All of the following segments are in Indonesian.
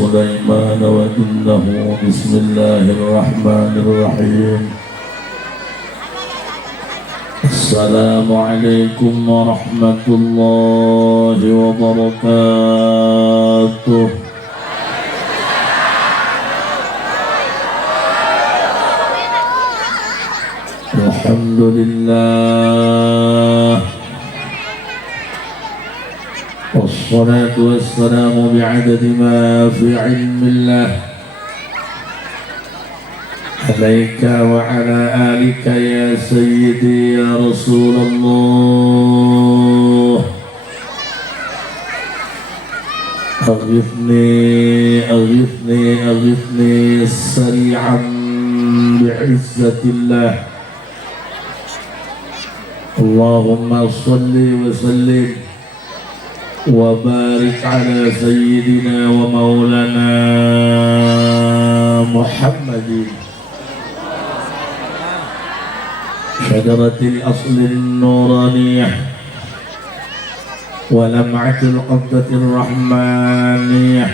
سليمان وإنه بسم الله الرحمن الرحيم. السلام عليكم ورحمة الله وبركاته. الحمد لله والصلاة والسلام بعدد ما في علم الله عليك وعلى آلك يا سيدي يا رسول الله. أغثني أغثني أغثني سريعا بعزة الله. اللهم صل وسلم وبارك على سيدنا ومولانا محمد شجرة الأصل النورانية ولمعة القبضة الرحمانية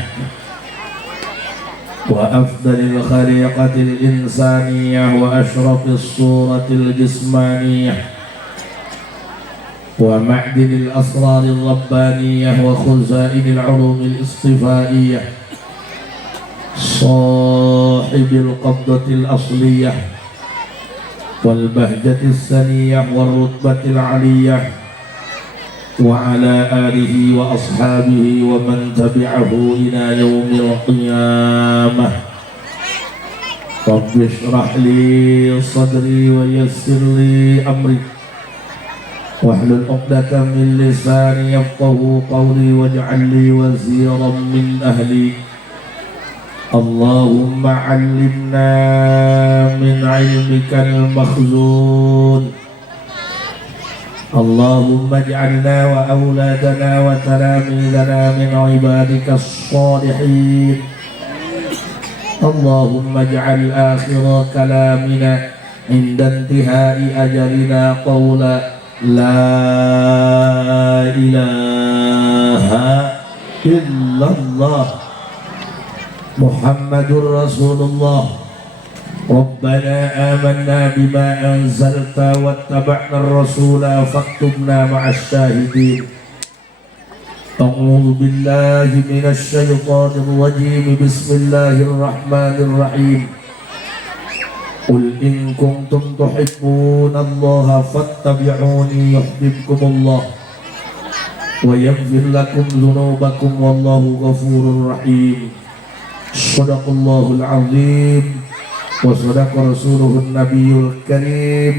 وأفضل الخليقة الإنسانية وأشرف الصورة الجسمانية ومعدن الأسرار الربانية وخزائن العلوم الاصطفائية صاحب القبضة الأصلية والبهجة السنية والرتبة العلية وعلى آله وأصحابه ومن تبعه إلى يوم القيامة. رب اشرح لي صدري ويسر لي أمري واحلل عقدة من لساني يفقهوا قولي واجعل لي وزيرا من أهلي. اللهم علمنا من علمك المخزون. اللهم اجعلنا وأولادنا وتلاميذنا من عبادك الصالحين. اللهم اجعل آخر كلامنا عند انتهاء أجلنا قولا لا إله إلا الله محمد رسول الله. ربنا آمنا بما أنزلت واتبعنا الرسول فاكتبنا مع الشاهدين. أعوذ بالله من الشيطان الرجيم. بسم الله الرحمن الرحيم. قل إن كنتم تحبون الله فاتبعوني يحببكم الله ويغفر لكم ذنوبكم والله غفور رحيم. صدق الله العظيم وصدق رسوله النبي الكريم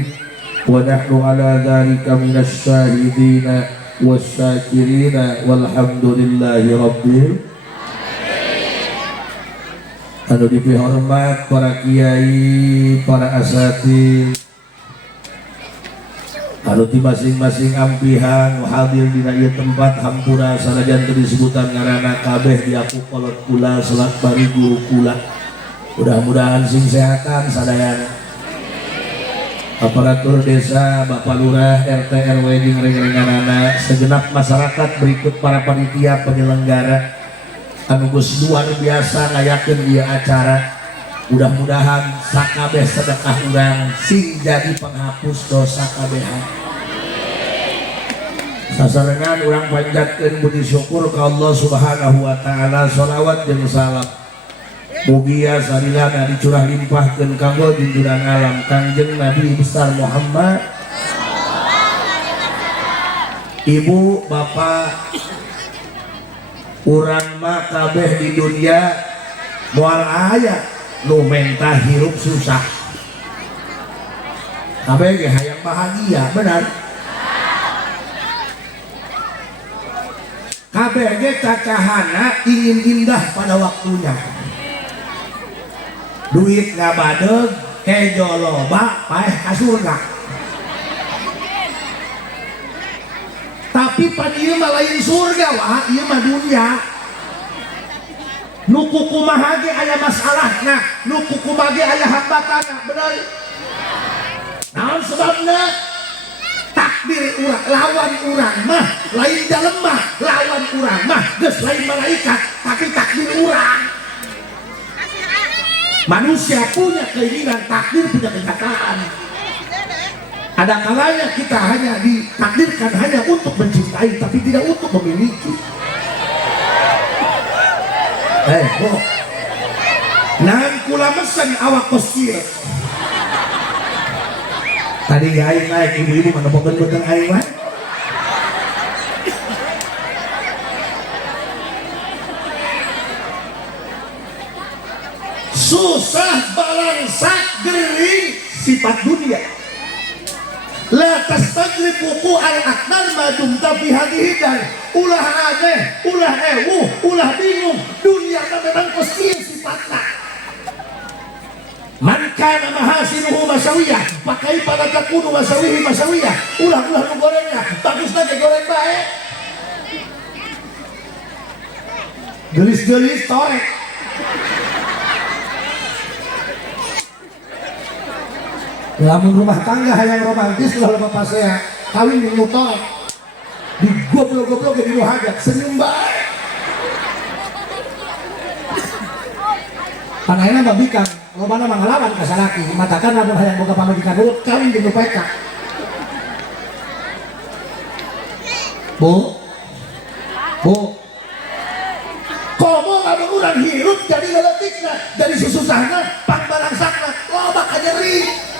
ونحن على ذلك من الشاهدين والشاكرين والحمد لله رب العالمين. Anu dipihormat para kiai, para asatid, anu di masing-masing ampihan hadir di ieu tempat hampura sanajan teu disebutan ngaranna kabeh diaku kolot kula salat bari guru kula. Mudah-mudahan sing sehatan sadayana. Aparatur desa, Bapak Lurah, RT RW jeung reng-renganana, segenap masyarakat berikut para panitia penyelenggara anu geus luar biasa ngayakeun ieu acara. Mudah-mudahan sakabeh sedekah urang sing jadi penghapus dosa kabehan. Sasarengan urang panjatkeun puji syukur ka Allah Subhanahu wa taala, shalawat jeung salam mugia sarilana dicurah limpahkeun kanggo junjungan alam Kangjeng Nabi besar Muhammad. Ibu, bapak, urang mah kabeh di dunia moal aya nu mentah hirup susah. Kabeh ge hayang bahagia, benar? Kabeh ge cacahana ingin indah pada waktunya. Duit ngabadeg, kejo loba, paeh ka surga. Tapi pan ieu mah lain surga wah, ieu mah dunya. Nu kumaha ge aya masalahna, nu kumaha ge aya hambatanna, bener? Naon sebabna? Takdir urang lawan urang mah lain jalema, lawan urang mah geus lain malaikat, tapi takdir urang. Manusia punya keinginan, takdir punya kenyataan. Ada kalanya kita hanya ditakdirkan hanya untuk mencintai, tapi tidak untuk memiliki. Kok nang kula mesen awak kosir. Tadi aing naik ibu-ibu mana boten aing mah. Susah balangsak gering sifat dunia. La tastagrifu al-akbar madum tapi hadihidar. Ulah aneh, ulah ulah bingung. Dunia memang kosir sifatnya. Man kana mahasinuhu masawiyah, pakai pada takunu masawihi masawiyah. Ulah nu gorengnya bagus lagi goreng baik. Gelis-gelis torek. Lamun rumah tangga yang romantis lah bapak saya kawin di motor di goblok-goblok di hajat senyum baik. Panainya babikang lo mana mangalawan kasalaki matakan lamun hayang boga pamajikan dulu kawin di PK. Bu komo lamun urang hirup jadi leletikna dari susahna pangbalangsakna loba kanyeri.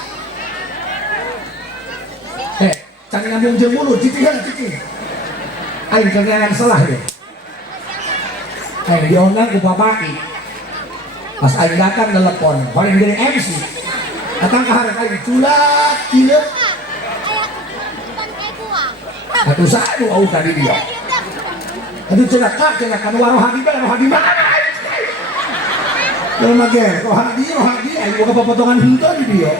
Can ngambung jeung mulut cicihan cici. Aing kangenan salah ya. Aing diundang ku babaki. Pas aing datang telepon, paling dari MC. Datang ke hareup aing culat cileuk. Atuh saadu au tadi dia. Atuh cenah kan waro hadi mana. Lalu mager, hadi aing boga potongan henteu di dia.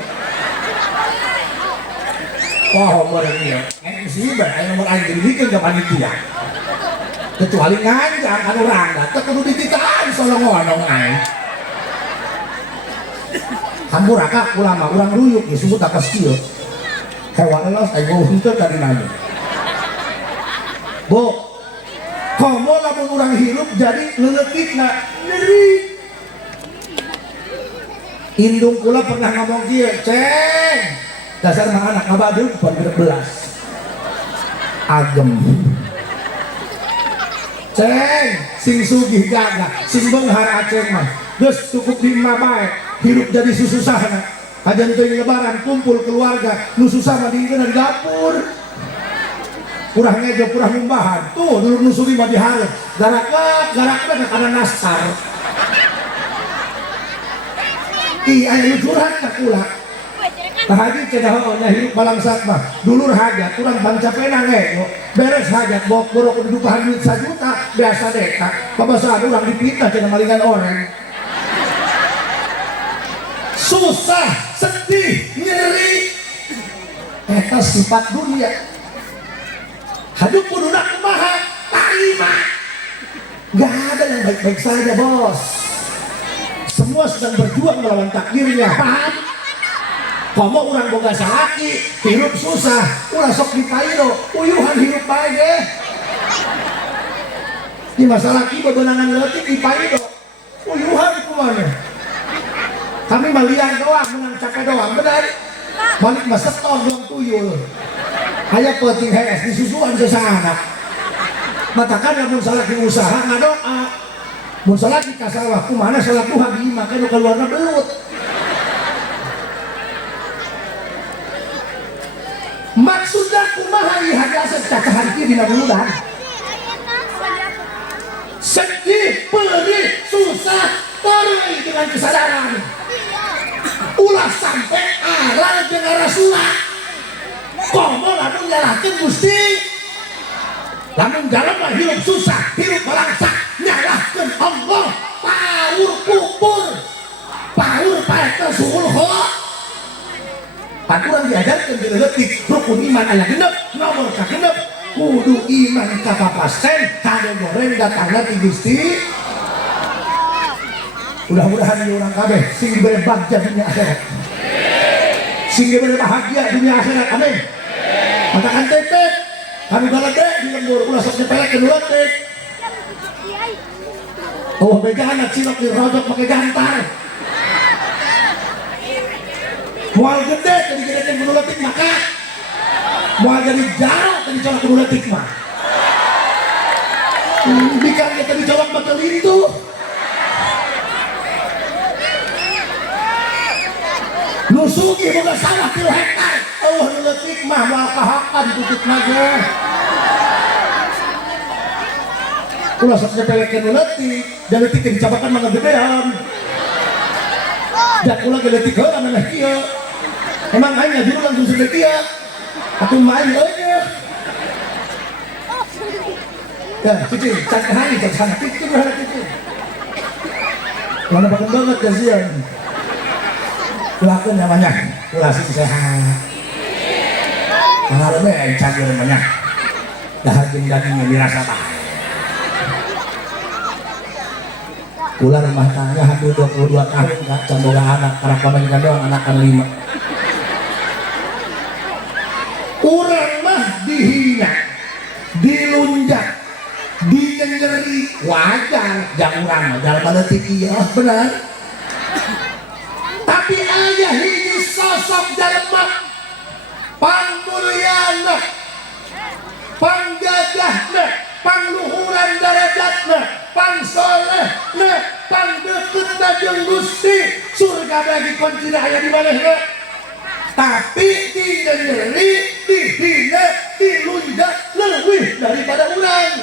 Wah, umurnya MC ayo nomor aing dibikin ke panitia. Kecuali nganjang kan urang datang kudu dititaan solongonong aing. Hampuraka ulama urang ruyuk disebut atas kieu. Hewan elos aing mau henteu dari nanya. Bu, komo lamun urang hirup jadi leuletikna nyeri. Indung kula pernah ngomong kieu, Ceng. Dasar mah anak abadul pun berbelas agem Ceng sing sugih jaga sing beunghar aceng mah geus cukup di imah bae hirup jadi susahna ajan teu lebaran kumpul keluarga nu susah mah diingkeun di dapur kurang ngejo kurang mumbahan tuh dulu nu sugih mah dihareup garakna kana nastar aya nu curhat ka kula haji cenah nya hirup balangsak mah dulur hajat urang bancapena nge beres hajat bok borok kedudukan duit 1 juta biasa deka babasaan urang dipitnah cenah malingan orang susah sedih nyeri eta sifat dunia hadup kuduna kumaha tarima gak ada yang baik-baik saja bos semua sedang berjuang melawan takdirnya paham. Komo urang boga salaki, hirup susah, ulah sok dipairo, uyuhan hirup bae deh. Di masalah ki bebenangan leutik dipairo, uyuhan kumana. Kami malian doang, menang capek doang, benar. Balik mah setor doang tuyul. Aya penting hees disusuan sesana. Matakan lamun salaki usaha ngadoa. Mun salaki ka sawah kumaha salaku hadi mah kana keluarna belut. Maksudnya kumaha ieu hajasa cacahan kieu dina buludan. Sedih, perih, susah, teuing dengan kesadaran. Ulah sampai arah jeung rasula. Komo lamun nyalahkeun Gusti. Lamun jalema hirup susah, hirup balangsak, nyalahkeun Allah, paur kupur. Paur pae teh suul kho. Pan urang diajarkeun di leutik rukun iman aya genep nomor ka genep kudu iman kapapasten kade goreng datangna ti Gusti. Mudah-mudahan ieu urang kabeh sing dibere bagja dunia akhirat. Sing dibere bahagia dunia akhirat amin. Matakan tetet kami galade di lembur ulah sok nyepelekeun leutik. Oh bejahan cilok dirojok make gantar. mual gede tadi gede kudu letik maka mual jadi jauh tadi colok kudu letik mah bikan kita dicolok betul itu nusugi bukan salah kilo hektar letik mah mual kahakan tutup naga ulah sok nyepelekeun letik dan letik yang dicapakan mangga gedean dan ulah letik heula maneh kieu emang hanya dulu langsung sudah kieu atuh main aja ya cicing cak hari cak sana cicing hari cicing mana pakai banget kasihan lakukan namanya ulah sih sehat mengalami cagir banyak dahar jeung dagingnya dirasa bah ulah rumah tangga hampir 22 tahun kak candoga anak karena kebanyakan doang anak kan 5 urang mah dihina dilunjak dinyengeri wajar jangan urang mah dalam baletik iya benar tapi ayah ini sosok jalma pangmulyana panggagahna pangluhuran darajatna pangsolehna pangdeketna jeung Gusti surga bagi kuncina aya di manehna tapi dinyeri dihina dilunjak leuwih daripada urang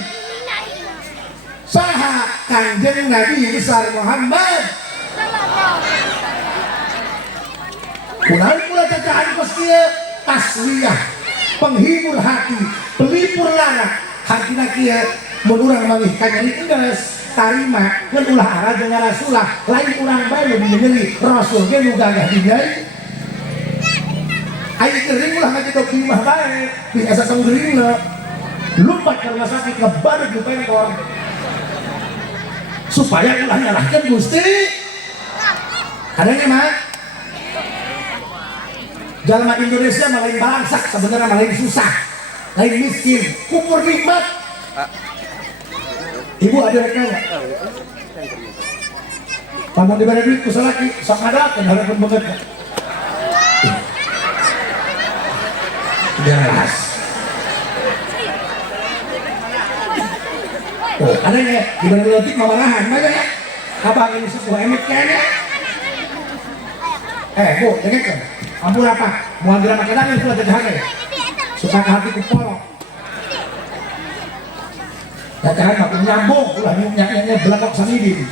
saha Kanjeng Nabi besar Muhammad kunaon kula cacahan kos kieu tasliyah penghibur hati pelipur lara hartina kieu mun urang manggih kanyari enggeus tarima ngan ulah arah jeung Rasulullah lain urang bae nu dinyeri Rasul ge nu gagah dinyai aya geuring ulah ngajidok di imah bae biasa sang geuringna lumpat ka rumah sakit ngebadeg di pengkor supaya ulah nyalahkeun Gusti adanya mah jalma Indonesia mah lain balangsak sebenarnya mah lain susah lain miskin kumur nikmat ibu ada rekan paman diberi duit ku salaki sok ngadakeun harapan banget jelas oh adanya diberi letik mamarahan mana ya abang ini sebuah emit kayaknya bu dengarkan ampun apa mau ambil anak kenangin pula jajahannya suka ke hati kupolok jajahan makin nyambung ulah nyanya belakang samidin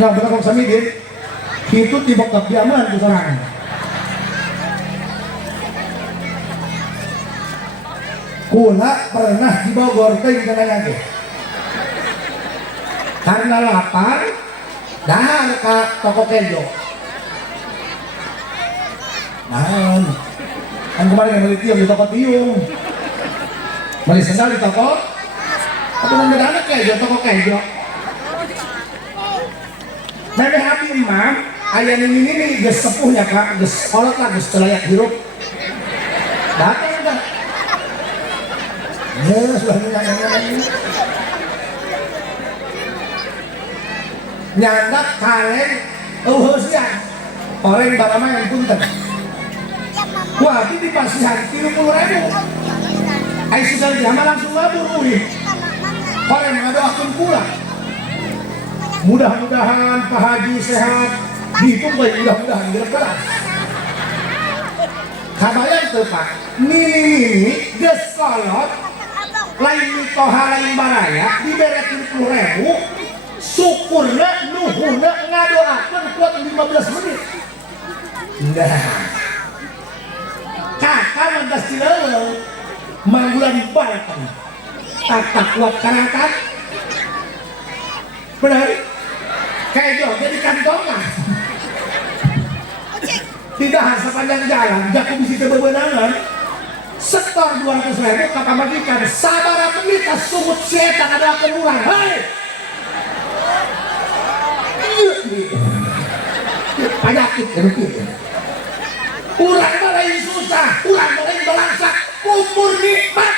nah belakang samidin itu dibokap diaman ke seorang kula pernah di Bogor teh lagi karena lapar dahar ke toko kejo nah kan kemarin yang beli tiung di toko tiung beli sendal di toko tapi nggak ada anak kejo toko kejo nenek api imam ayah ini ges sepuhnya kak ges kolot lah ges celayak hirup datang enggak ya sudah nyandak kalen siang orang balama yang punten wah ini dipasihan 30.000 ayo susah jama langsung ngabur orang mengadoakan pula mudah-mudahan Pak Haji sehat dihitung baik mudah-mudahan gerak-gerak kabayan tuh Pak ini gesolot lain mitoha lain baraya diberekin 10.000 syukurna nuhuna ngadoakan kuat 15 menit nah kakak mantas cilawang manggulan balkan tak kuat karakan benar kayak jauh jadi kantongnya tidak sepanjang jalan jaku bisa bebenangan setor 200.000 kata bagikan sabar menit sumut setan ada keluar hei penyakit urang lain susah urang lain balangsak umur nikmat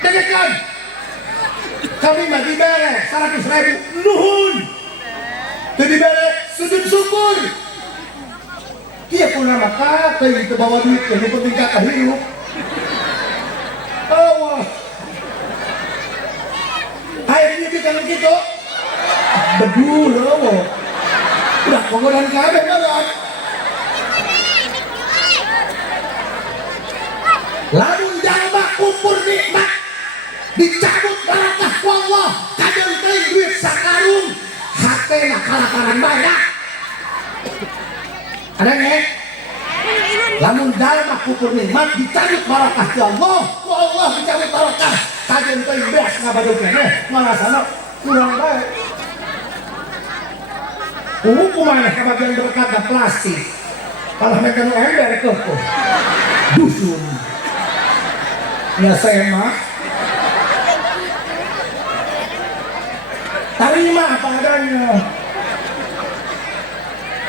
dengarkan kami mah dibere 100.000 nuhun jadi bere sujud syukur Iya pun nama kata itu bawa duit yang penting kata hidup. Oh, akhirnya kita gitu. Bedu loh. Udah penggodan kabeh banget. Lamun jalma kupur nikmat dicabut barakah ku Allah kadang teuing duit sakarung hatena kalaparan banyak. Ada nggak? Lamun jalma kupur nikmat dicabut barakah ku Allah dicabut barakah kadang teuing beas ngabadokeun ngalasana kurang bae. Kumaha kabagian berkat da plastik. Kalau mereka nu ember keuh. Dusun. Ya saya mah terima apa adanya.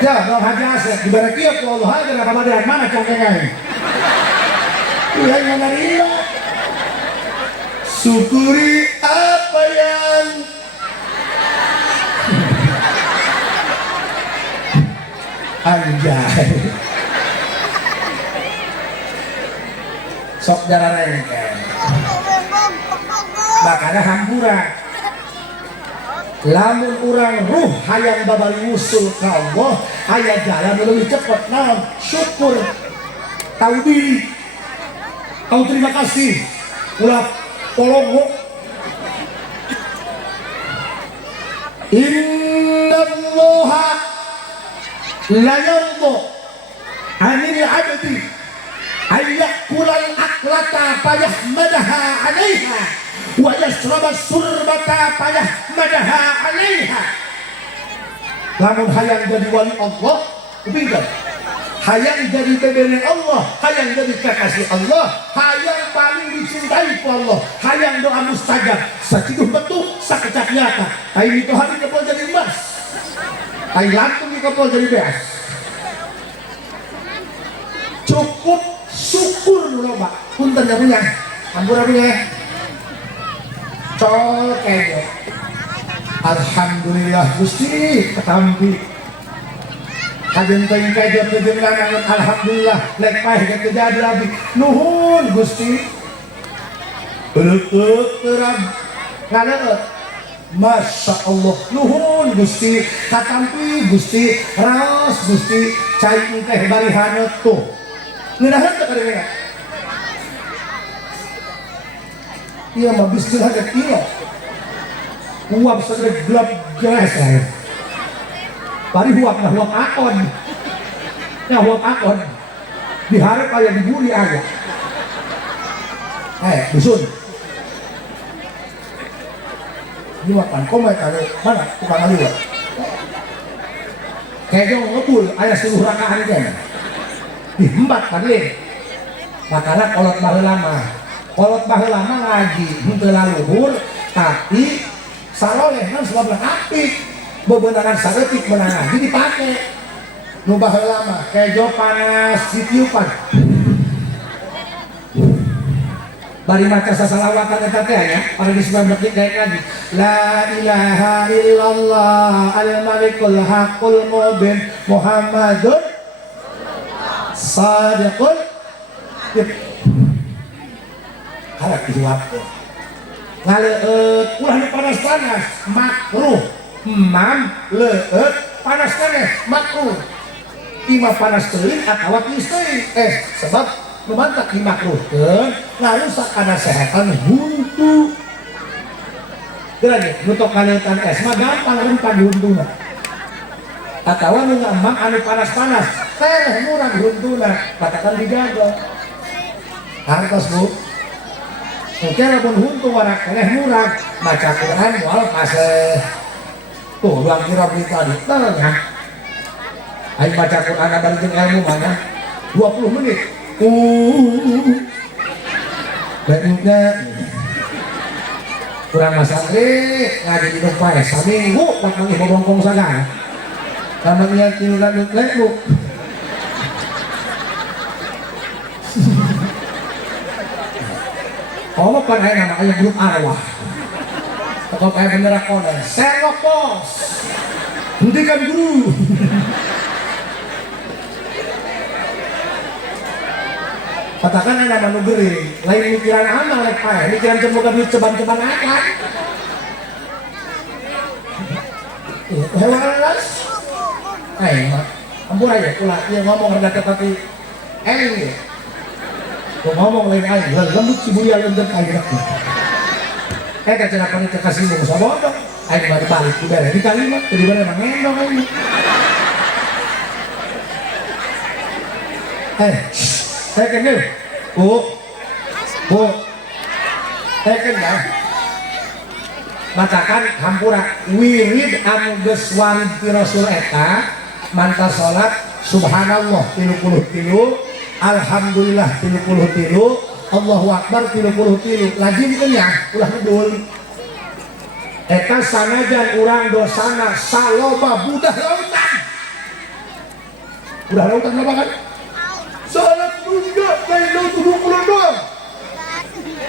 Ya kalau haji aset dibaraki ya Allah aja nak kemudian mana cangkengan. Iya yang nerima. Syukuri apa yang anjay. Sok darah rengken makanya hampura lamun urang ruh hayang babari usul ke Allah aya jalan lebih cepat naon syukur taudi tahu terima kasih ulah polongo innallaha la yarda 'anil 'abdi ayyakulal aklata payahmadaha 'alaiha wa yashraba surbata payahmadaha 'alaiha. Lamun hayang jadi wali Allah kupingkan hayang jadi bebele Allah hayang jadi kekasih Allah hayang paling dicintai ku Allah hayang doa mustajab sakiduh betul sakecak nyata aing itu hari kepol jadi emas aing lantung di kepol jadi beas cukup syukur dulu Pak punten ya punya ampura punya col kayaknya alhamdulillah Gusti ketampi kajen teuing kajen teuing lanangan alhamdulillah lek paeh teu jadi abi nuhun Gusti euleuk terang ngaleut Masya Allah nuhun Gusti katampi Gusti raos Gusti cai teh bari haneut tuh ngeunaheun teh kadang-kadang iya mah bismillah ada kilo uap segede gelap gelas ya bari huap nah huap akon ya huap akon diharap kayak dibuli aja dusun ini makan komai kali mana tukang aliwat kayaknya ngebul ayah seluruh rakaan aja dihembat kali makanya kolot baheula mah ngaji henteu laluhur tapi salolehna sebab apik bebenaran saeutik menang ngaji dipake nu baheula mah kejo panas ditiupan bari maca sasalawatan eta teh nya para di 19 detik ngaji la ilaha illallah al malikul haqqul mubin muhammadun sadiqul harap dihuapkan ngaleut ulah nu panas-panas makruh mam leut panas-panas makruh ima panas teuing atawa geus teuing sebab numantak dimakruhkeun ngarusak kanasehatan huntu geurang nu tok kaleutan es mah gampang rempah dihuntuna atawa nu ngambang anu panas-panas teh murah dihuntuna katakan dijaga hartos Bu mungkin pun huntu warak keneh murah baca Quran wal paseh tuh ulang kira berita di tengah ayo baca Quran ada jeung ilmu mana 20 menit baiknya kurang masakri ngaji di depan saminggu bakal ngibobongkong sana sama lihat tiulan lu oh kan ayah nama ayah grup arwah atau kayak bendera konen Sherlock Holmes hentikan guru katakan ada manu gering lain mikiran amal rek pae mikiran semoga duit ceban-ceban akad hewan las mak ampun aja pula dia ngomong harga tapi ya kok ngomong lain aja lembut si bulia lembut aja cenah panitia kasih mau sabodong ayo balik udah di kalimat jadi bener emang ngendong aja saya kenal bu saya kenal matakan hampura wirid anu geus wanti rasul eta manta salat subhanallah 33 alhamdulillah 33 Allahu akbar 33 lazim nya ulah ngedul eta sanajan urang dosana saloba budah lautan apa kan salat budak lain 72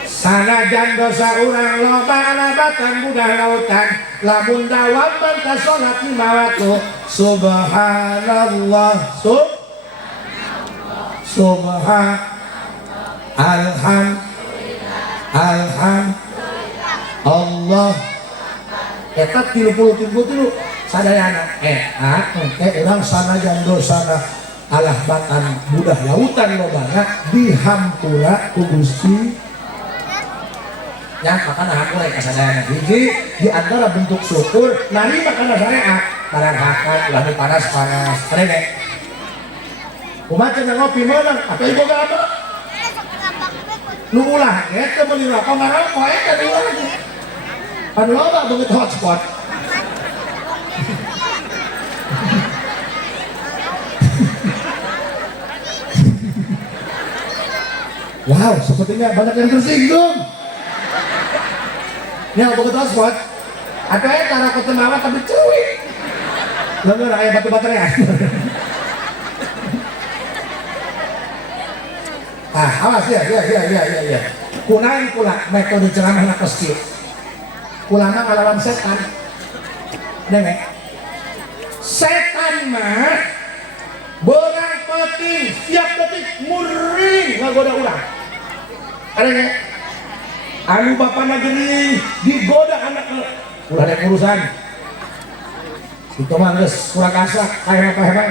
sanajan dosa urang loba alabatan budah lautan lamun dawam banta salat 5 waktu subhanallah Allah eta 33 sadayana urang sanajan dosana alabatan budah lautan lobana dihampura ku Gusti ya makanya hampura ka sadayana hiji di antara bentuk syukur narima kana syariat barang hakat ulah panas-panas rene kumaha cenah ngopi meunang atuh ieu boga apa nu ulah eta meuli rokok ngarokok eta di urang pan loba begitu hotspot wow sepertinya banyak yang tersinggung ya begitu hotspot ada ya cara ketemawa tapi cuy lengur ayah batu baterai awas ya kunang pula metode ceramah nak masjid kulana ngalawan setan nengek setan mah berang penting setiap detik muring ngagoda urang ada nggak anu bapak negeri digoda anak ulah ada urusan itu mah geus kurang kasak kayak apa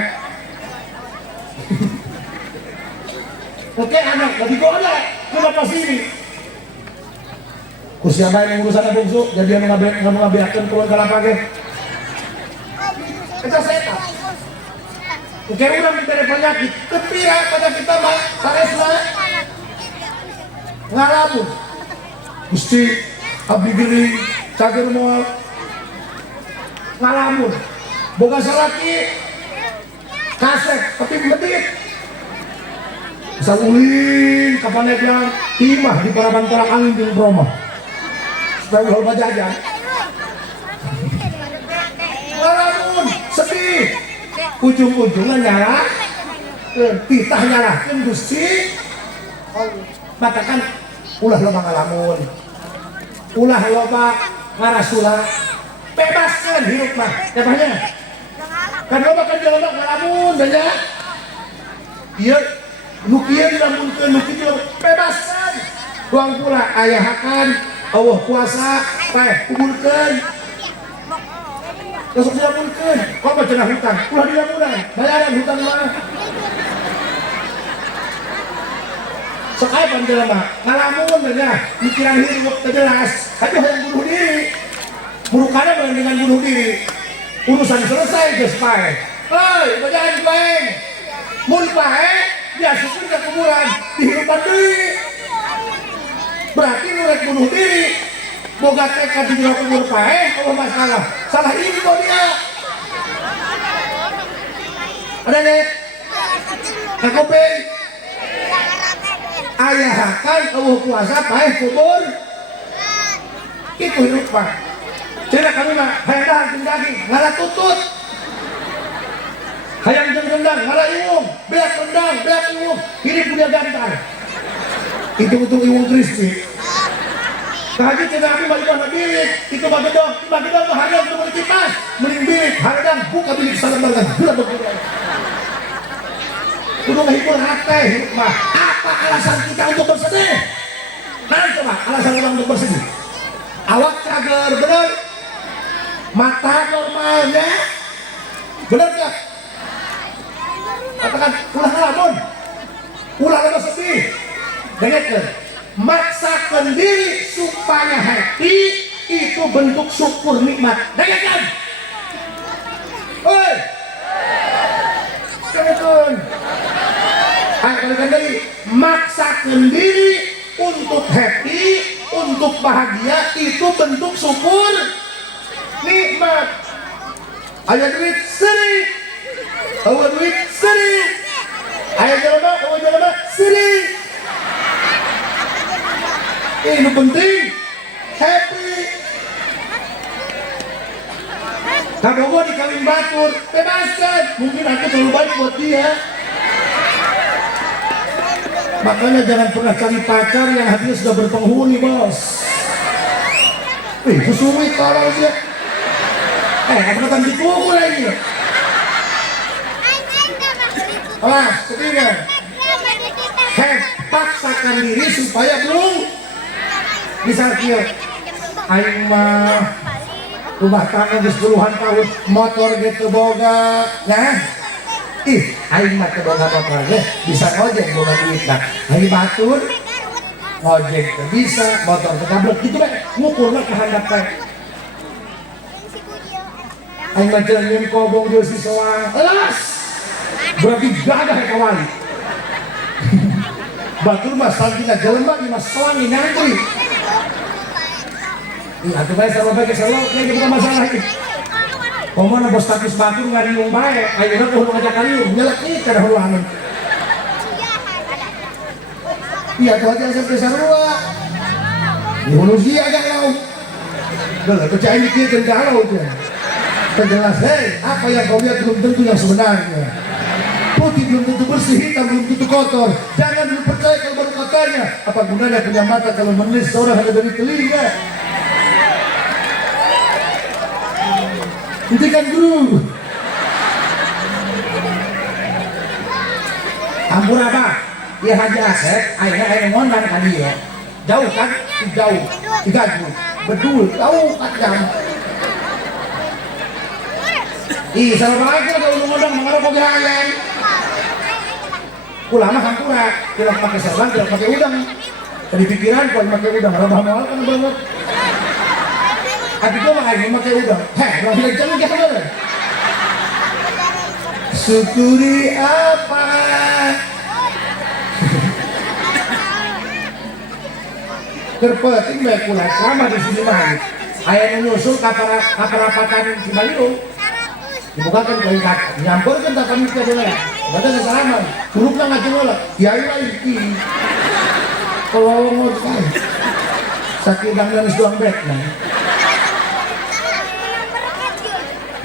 oke anak gak digoda kenapa sini usia baik yang urusan bungsu jadi yang ngabiakeun keluarga lapage eta setan oke urang dibere penyakit tepira pada kita mah saresna ngalamun Gusti abdi geuning cager moal ngalamun boga salaki kasek tapi medit asal ulin kapan bilang timah di paraban terang angin di Roma supaya ulah bajajan ngalamun sedih ujung-ujungnya nyala titah nyalakan Gusti matakan ulah loba ngalamun ulah loba ngarasula bebaskan hidup mah tepahnya kan loba kan loba ngalamun dan ya iya nukia dilamunkeun nukia bebaskan doang pula ayahakan Allah kuasa teh kuburkeun besok dilamunkeun kok mah cenah hutang ulah dilamunan bayaran hutang mah sekali jelema ngalamun aja mikiran hidup jelas aduh yang bunuh diri burukannya dengan bunuh diri urusan selesai geus pae hei bajalan baeng mun pae diasukeun ke kuburan dihirupan deui berarti nurek bunuh diri boga tekad di jero kubur pae kalau masalah salah ini kok dia ada nek kakopeng ayahakan Allah puasa paeh kubur itu hidup mah cina kami mah hayang daging ngalah tutut hayang rendang ngalah iung beak rendang beak iung hidup punya gantar itu betul iung crispy tadi cina kami balik mana bilik itu bagedong mah hayang untuk beli kipas mending bilik haradang buka bilik salam barang gula berkurang kudu menghibur hati mah. Apa alasan kita untuk bersedih? Nah coba alasan orang untuk bersedih. Awak cager bener, mata normalnya bener gak? Katakan ulah ngelamun, ulah lama sedih. Dengarkan, maksakan diri supaya happy itu bentuk syukur nikmat. Dengarkan, oi, dengarkan. Ayo kalian dari maksakan diri untuk happy, untuk bahagia itu bentuk syukur nikmat. Ayo duit sering, ayo duit sering, ayo jalan sering. Ini penting, happy. Kalau gua dikawin batur, bebaskan. Mungkin aku terlalu baik buat dia. Makanya jangan pernah cari pacar yang hatinya sudah berpenghuni, bos. Itu sulit kalau dia. Apa datang dipukul lagi? Awas, ketiga. Paksakan diri supaya belum. Misalnya, aing mah rumah tangga di 10-an tahun, motor gitu boga, nah. Aing mah boga motor deh, bisa ngojek boga duit nah. Aing batur, ngojek bisa, motor ketablek gitu deh, ngukurnya ke handap teh. Aing mah jalan kobong dia si soang, elas, berarti gagah kawali. Batur mah saltina jalan mah di mas soang ini ngantri. Atuh bae sarua bae sarua nya bukan masalah itu. Pomona bos status batur ngariung bae, ayeuna kudu ngajak kaliung, nyelek ieu kada huluan. Iya tuh aja sampai sarua. Di hulu dia agak lau. Geus atuh cai dikieun galau teh. Terjelas, hei, apa yang kau lihat belum tentu yang sebenarnya. Putih belum tentu bersih, hitam belum tentu kotor. Jangan dulu percaya kalau baru katanya. Apa gunanya punya mata kalau menulis seorang hanya dari telinga? Hentikan dulu. Ampun apa? Dia Haji Asep, akhirnya ngondang kan dia. Jauh kan? Jauh. 3 jam. Bedul, jauh kan jam. Salah lagi kalau ngondang mengarah ke jalan. Ulama kan kurang, tidak pakai serban, tidak pakai udang. Tadi pikiran kalau pakai udang, rabah mawal kan banget. Tapi gue makanya pakai udang. Langsung jangan kayak mana? Syukuri apa? Terpenting baik pulang selama di sini mah. Ayah menyusul kaparapatan Cibaliung. Dibukakan kain kaki, nyamperkan tak kami ke sana. Baca sesalaman, turuplah ngajeng olah. Ya ini. Kalau mau sekali, sakit dan suang bed.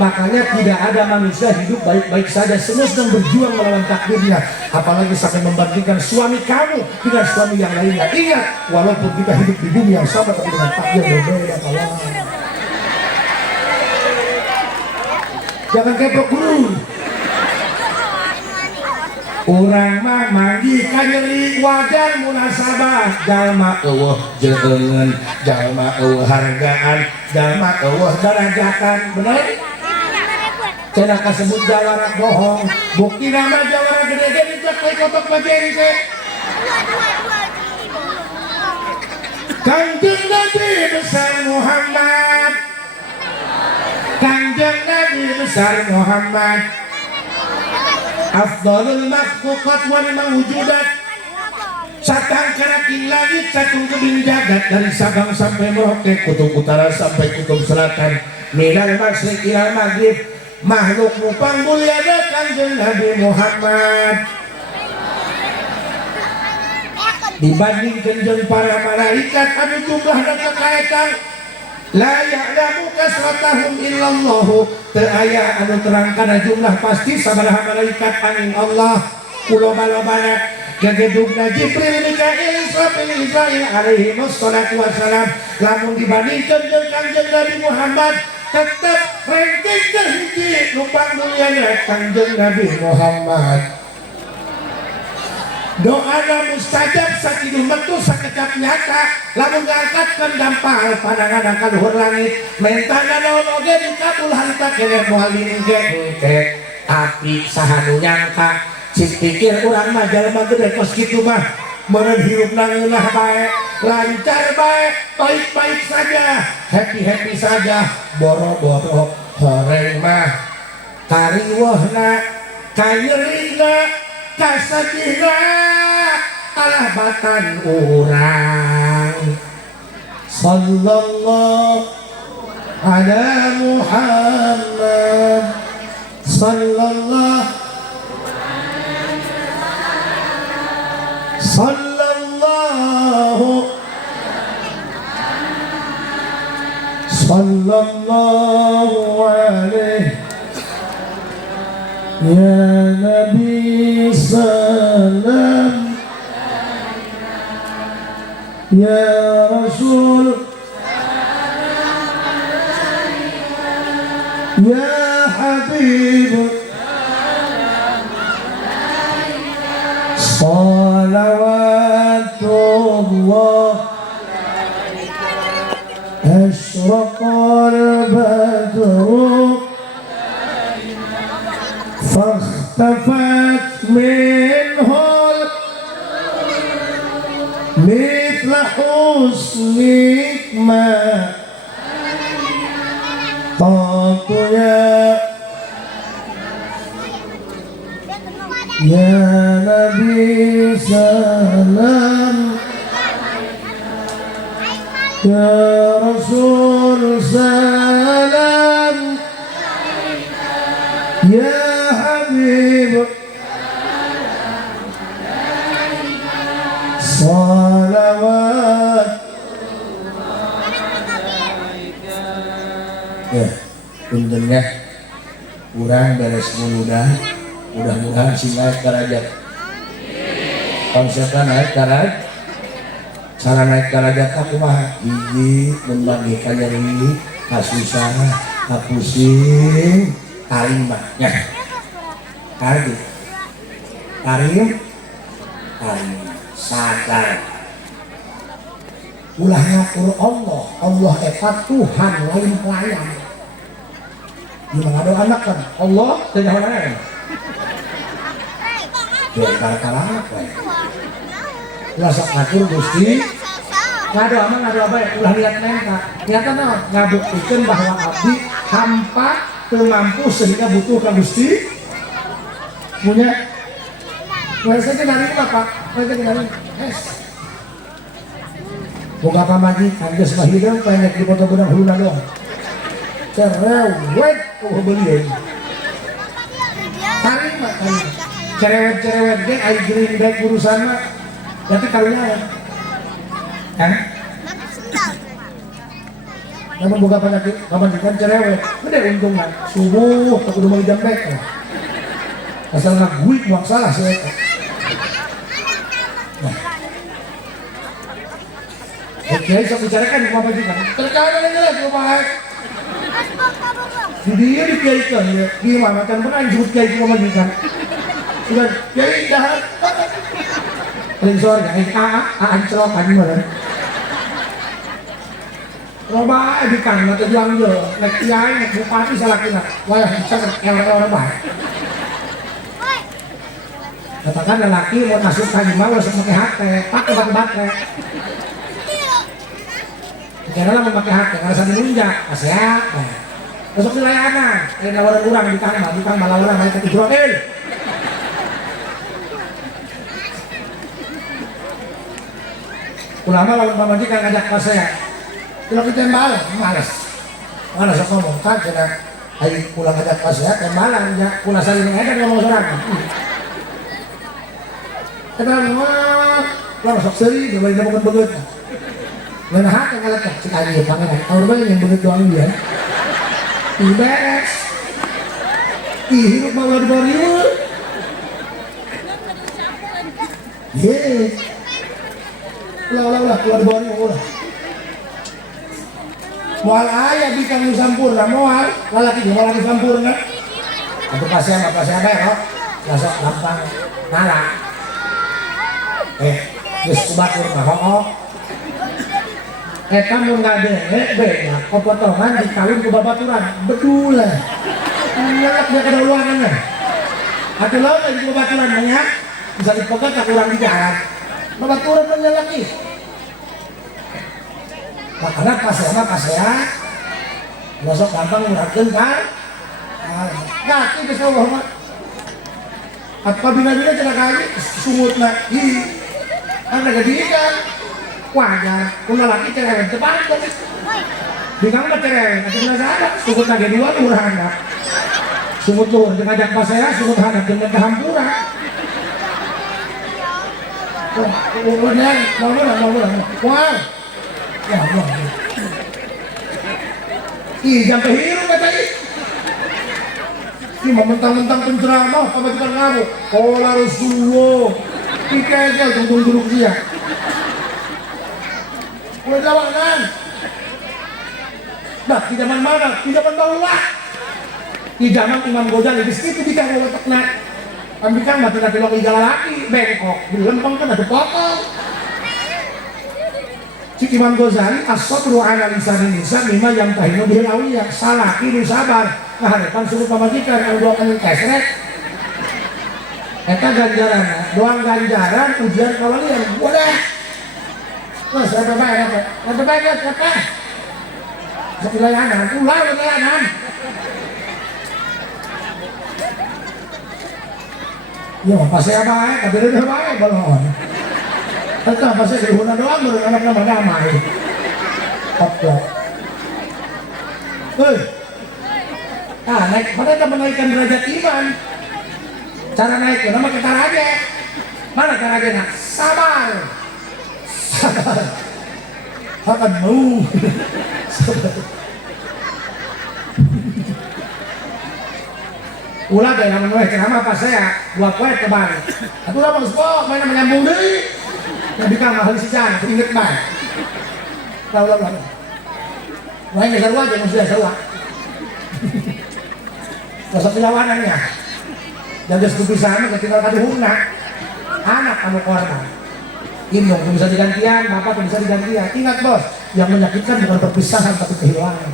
Makanya tidak ada manusia hidup baik-baik saja, semua sedang berjuang melawan takdirnya. Apalagi sampai membandingkan suami kamu dengan suami yang lainnya. Ingat, walaupun kita hidup di bumi yang sama tapi dengan takdir berbeda kawan. Jangan keprok guru. Urang mah manggi kanyeri wajar munasabah. Jalma eueuh jeueungan, jalma eueuh hargaan, jalma eueuh darajatan. Bener? Cenah kasebut jawara bohong. Bukti nama jawara gede-gede cek bae kotok bajeng teh. Kanjeng Nabi besar Muhammad. Kanjeng Nabi besar Muhammad afdalul makhluqat wal mawjudat. Satangkara langit satung tebing jagat, dari Sabang sampai Merauke, kutub utara sampai kutub selatan, minal masyriq ilal maghrib, makhluk mupang mulyana Kanjeng Nabi Muhammad. Dibandingkan jeung para malaikat anu jumlahna kakaetan, la ya'lamu kasratahum illallahu, teu aya anu terangkan jumlah pasti sabaraha malaikat angin Allah. Kulo-balobana gagedugna Jibril, Mikail, Israfil, Israil alaihi wassalatu wassalam, lamun dibandingkan jeung Kanjeng Nabi Muhammad tetep ranking terhiji numpang mulyana Kanjeng Nabi Muhammad. doana mustajab sakidu metu sakecap nyata lamun ngangkatkeun dampal pandangan ka luhur langit mentana naon oge dikabul harita keneh moal diningke henteu tapi saha nu nyangka cik pikir urang mah jalma gede kos kitu mah meureun hirupna ngeunah bae lancar bae baik-baik saja happy saja boro-boro horeng mah kariweuhna kanyerina kasedihna alabatan urang sallallahu ala Muhammad sallallahu alaihi ya Nabi salam ya Rasul ya Habib salawatullah ashraqal badru فاختفت منه مثل حسنك ما قلت يا نبي سلام يا رسول سلام يا Habib salawat ya puntennya kurang beres mudah-mudahan si naik derajat konsepnya naik derajat cara naik derajat aku mah gigi membagi kanyeri kasusah kapusing kalimahnya karim sadar ulah ngatur Allah eta Tuhan lain pelayan gimana ada anak kan Allah tidak lain dia kala-kala apa ya rasa ngatur Gusti ngadu apa ya ulah lihat nengka nyata ngabuktikan bahwa abdi hampa mampu sehingga butuh ka Gusti punya mereka kenalin Bapak mereka kenalin boga pamajikan geus mah hideung pendek di foto benang huluna doang cerewet belieu tarima cerewet ge ai geuning bae urusan mah berarti karunya namun boga pamajikan cerewet gede untungna subuh tak kudu mali jambek asal ngaguit buang salah saya oke saya bicarakan di pamajikan terkadang jelas bapak di dia dikiaikan ya gimana kan pernah disebut kiai di pamajikan sudah kiai jahat paling sorga celokan gimana coba edikan atau juang jo nek kiai nek bupati salah kira wah bisa orang baik katakan lelaki mau masuk kaji mau harus pakai HP pakai baterai janganlah memakai HP karena sambil nunjak sehat besok wilayahnya ada nawaran kurang di kang malah orang mereka tidroin ulama lawan pamajikan ngajak ke saya kalau kita malas sok ngomong kan karena ayo pulang ngajak ke saya tembalan ya pulang saling ngajak ngomong seorang kita ngomong lah sok seri dia balik ngomong begut mana hak yang ngalet cik aja pangeran orang banyak yang begut doang dia beres hidup mau di bariur ulah keluar di bariur mual ayah bikin nu sampurna mual lalaki juga lagi sampurna itu pasien ya kok langsung gampang ngalah geus kubatur mah hook eta mun ngadenge benya potongan dikawin ku babaturan betul lah nyelak dia kada ulanganna atuh lawan lagi ku babaturan banyak bisa dipegat tak kurang di jalan babaturan menyelak ih makanya pasea besok gampang ngurangkeun kan gati geus eueuh mah apa bina-bina cenah kali sungutna ih kan gede kan wajar kuna laki cerewet depan bingang mah cerewet atuh ada sungut lagi dua murah handap sungut luhur jeung ajak pasea sungut handap jeung kehampura udah mau wow ya Allah ih jangan kehiru kata ih mau mentang-mentang penceramah pembagian kamu kola Rasulullah dikegel tunggu duduk dia udah jawanan nah di zaman mana? Di zaman bahula di zaman Imam Ghazali di situ dikagak otakna ambikang mati laki laki laki bengkok dilempeng kan ada potong si Imam Ghazali as-sabru ala lisanil lisan mimma yang tahinu bihil awiyah salah kiri sabar ngaharepan suruh pamajikan yang dua kali kesrek eta ganjaran doang ganjaran ujian kawalian boleh terus ada baik apa sekilayanan ulah wilayanan ya pasti baik tapi udah baik balon eta pasti dihuna doang beureun anak nama damai koplok naik pada menaikkan derajat iman cara naiknya nama kita aja mana caranya sabar akan mau ulah kayak namanya ceramah pas saya buat poet kemarin aku lah bang Spo main menyambung deh yang bikin mahal si Jan inget banget lah lain ngejar wajah maksudnya sewa masuk lawanannya jaga sepisahan ketinggal kaduhuna anak kamu korban indung bisa digantian bapak bisa digantian ingat bos yang menyakitkan bukan perpisahan tapi kehilangan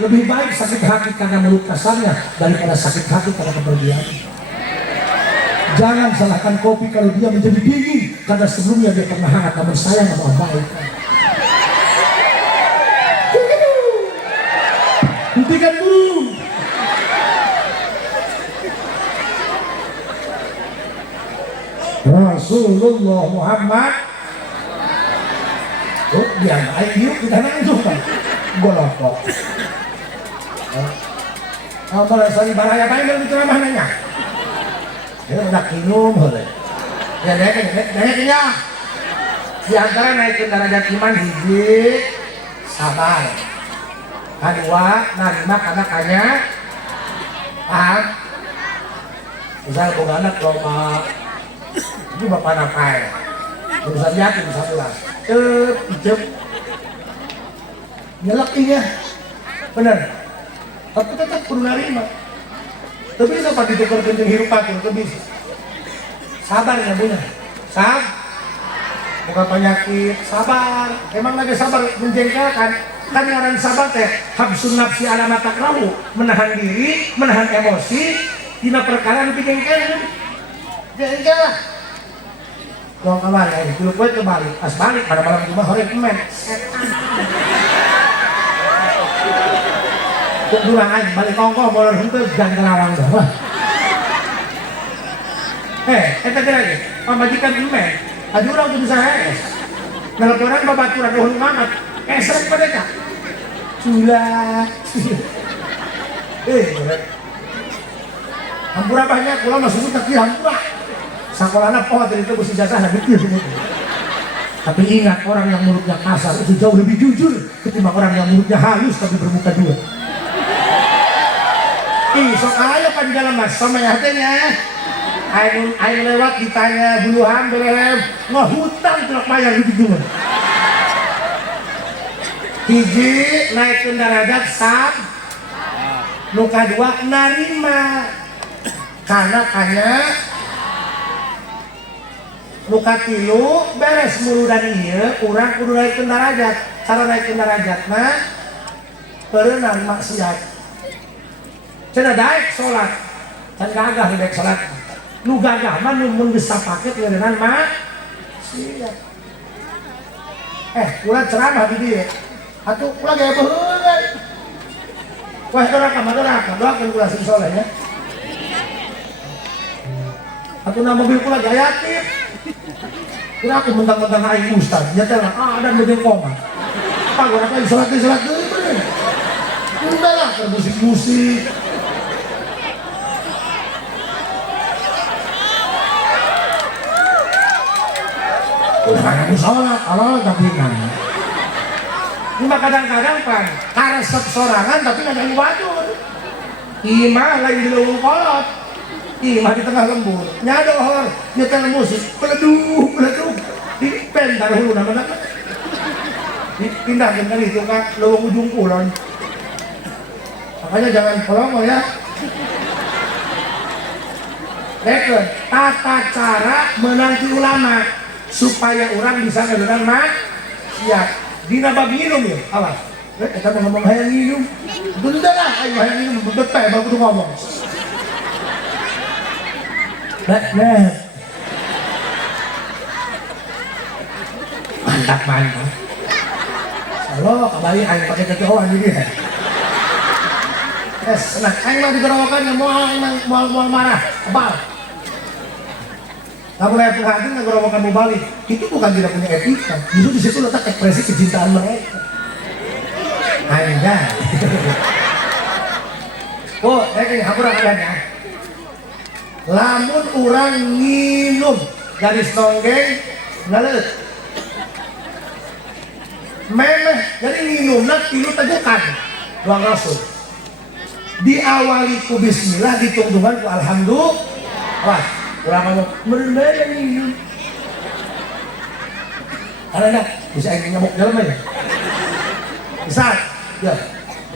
lebih baik sakit hati karena melukasannya daripada sakit hati karena kepergian jangan salahkan kopi kalau dia menjadi dingin karena sebelumnya dia pernah hangat namun sayang sama baik hentikan dulu Rasulullah Muhammad dia baik yuk kita langsung kan golokok kalau saya bahaya baik dari ceramah nanya dia udah minum boleh ya naiknya di antara naikin derajat iman hiji sabar kedua narima anak-anaknya paham misal boga anak kalau ini bapak nakai bisa yakin sabulan icep nyelak iya bener tapi tetap perlu narima tapi bisa pak ditukar kencing hirup pakai itu bisa sabar ya punya bukan penyakit sabar emang lagi sabar menjengkelkan kan orang sabar teh habsun nafsi ala matakrahu menahan diri menahan emosi tina perkara nu dijengkelkeun jengkel lah kalau kemarin dulu gue kembali pas balik pada malam cuma horeng kemen kok dulang aja balik kongkong boleh henteu jangan kelawang dah eta teh lagi pamajikan kemen adu urang tuh bisa nelponan babaturan nuhun banget esrek pada kak culah hampura banyak kula masuk tak hampura sakolana pohon dari itu besi jasa nah gitu tapi ingat orang yang mulutnya kasar itu jauh lebih jujur ketimbang orang yang mulutnya halus tapi bermuka dua sok ayo kan dalam mas sama ya hatenya ayo lewat ditanya buluhan belem ngehutang truk bayar gitu dulu hiji naik derajat sab nuka dua narima karena Luka tilu beres muludan ieu urang kudu naikeun darajat. Cara naikeun darajatna berenang maksiat. Cenah daek salat. Can gagah daek salat. Nu gagah mah nu mun geus sapake berenang maksiat. Ulah ceramah di dieu. Atuh ulah gaya beheula. Wah, doakeun ulah sing soleh ya. Aku nama mobil pula gayatin. Kira aku mentang-mentang aing ustaz, nya teh ada mobil koma. Pak gua apa salat deui bener. Udah lah musik-musik. Udah salat Allah tapi kan. Cuma kadang-kadang pan karesep sorangan tapi nggak baju. Imah lagi di leuweung kolot. Imah di tengah lembur. Nyadohor nyetel musik. Peleduk. Di pentar hulu namanya. Dipindahkan kan itu kan leuweung ujung kulon. Makanya jangan promo ya. Reken tata cara menanti ulama supaya orang bisa ngadeungan maksiat. Dina bab minum ya, awas. Kita mau ngomong hayang minum. Tunda lah, ayo hayang minum. Betah, baru kudu ngomong. Nah. Mantap. Halo, kembali ayo pakai kecoan jadi. Senang. Ayo mah digerawakan ya, mau marah, kebal. Kamu lihat pengantin ngerawakan mau balik, itu bukan tidak punya etika. Justru di situ letak ekspresi kecintaan mereka. Anjay. Oh, aku ya. Lamun orang nginum garis nonggeng ngaleut. Memeh jadi nginumna tilu tegukan. Doang Rasul. Diawali ku bismillah, ditungguhan ku alhamdulillah. Orang ngomong, bener-bener yang minum. Karena bisa yang nyamuk dalam aja. Bisa, ya.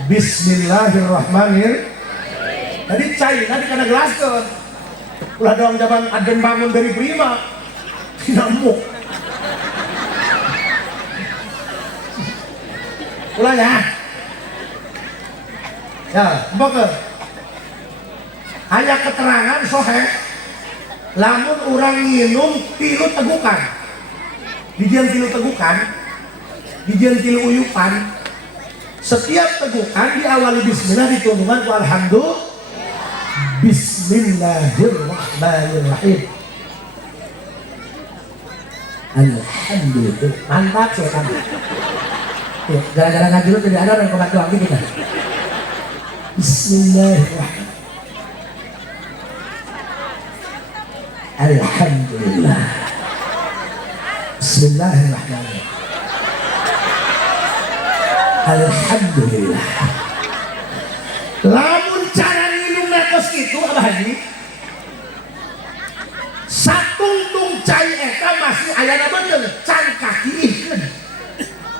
Bismillahirrahmanirrahim. Tadi cai, nanti karena gelas kan. Ulah doang zaman aden bangun dari prima. Nyamuk. Ulah ya. Ya, mbak. Hanya keterangan sohe. Lamun orang minum tilu tegukan, didian tilu tegukan, didian tilu uyupan. Setiap tegukan diawali bismillah, ditunggukan ku alhamdulillah. Bismillahirrahmanirrahim. Alhamdulillah. Mantap sih kan. Gara-gara ngaji lu tidak ada orang komat doang kita. Bismillahirrahmanirrahim. Alhamdulillah. Bismillahirrahmanirrahim. Alhamdulillah. Lamun cara minum nekos itu apa haji? Satungtung cai eta masih ayana bener can kaki ikan.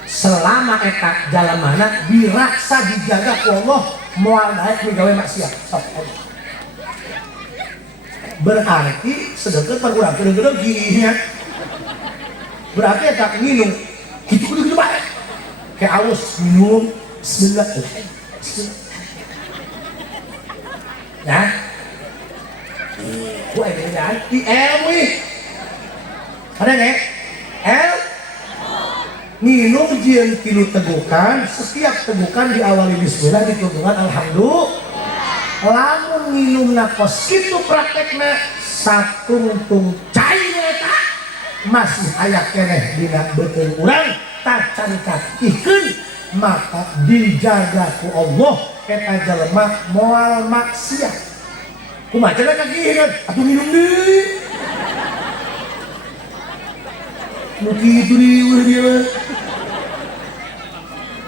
Selama eta jalan mana diraksa dijaga ku Allah moal naik migawe maksiat. Berarti sedeket perkurang gedeng-gedeng gini. Berarti ya tak minum gitu baik kayak aus minum bismillahirrahmanirrahim ya gua ada jalan di elwi ada nih minum jian tilu tegukan, setiap tegukan diawali bismillah, ditunggukan alhamdulillah. Lamun minum nakos itu prakteknya satungtung cairnya tak masih ayak keneh dina betul urang tacan kakihkeun maka dijaga ku Allah eta jelema moal maksiat. Kumaha cenah kakihkeun atuh minum deui. Nu kitu deui dia.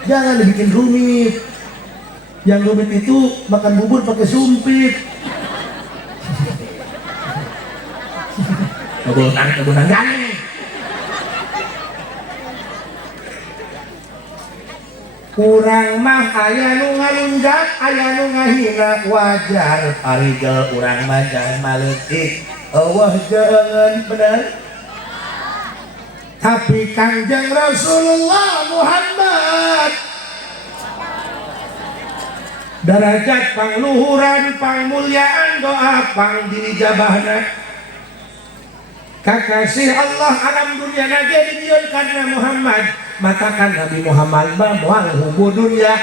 Jangan dibikin rumit. Yang rumit itu makan bubur pakai sumpit. Kebunan gani. Kurang mah aya nu ngalunjak, aya nu ngahina wajar. Parigel urang mah jangan maleutik. Eueuh jangan bener. Tapi Kangjeng Rasulullah Muhammad derajat pangluhuran, pangmulyaan, doa pang dijabahna kakasih Allah alam dunia nage didion karena Muhammad matakan Nabi Muhammad moal hubu dunia